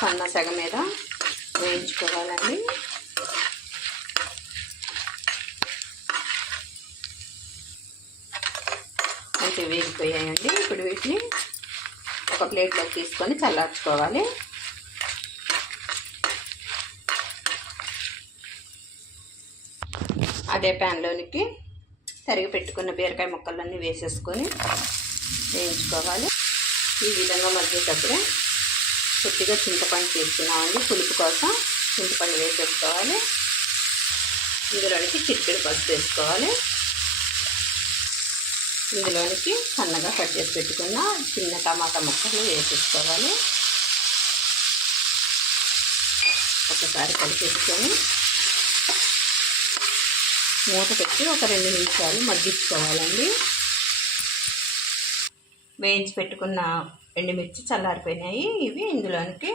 సన్న సెగ మీద వేయించుకోవాలండి. మంచిగా వేగిపోయాయండి. ఇప్పుడు వీటిని ఒక ప్లేట్లోకి తీసుకొని చల్లార్చుకోవాలి. అదే ప్యాన్లోనికి తరిగి పెట్టుకున్న బీరకాయ ముక్కలన్నీ వేసేసుకొని వేయించుకోవాలి. ఈ విధంగా మగ్గేటప్పుడే కొద్దిగా చింతపండు తీసుకున్నామండి. పులుపు కోసం చింతపండు వేసేసుకోవాలి. ఇందులోనికి చిటికెడు పసుపు వేసుకోవాలి. ఇందులోనికి సన్నగా కట్ చేసి పెట్టుకున్న చిన్న టమాటా ముక్కలు వేసేసుకోవాలి. ఒకసారి కలిపేసుకొని మూత పెట్టి ఒక 2 నిమిషాలు మగ్గించుకోవాలండి. వేయించి పెట్టుకున్న ఎండుమిర్చి చల్లారిపోయినాయి. ఇవి ఇందులోనికి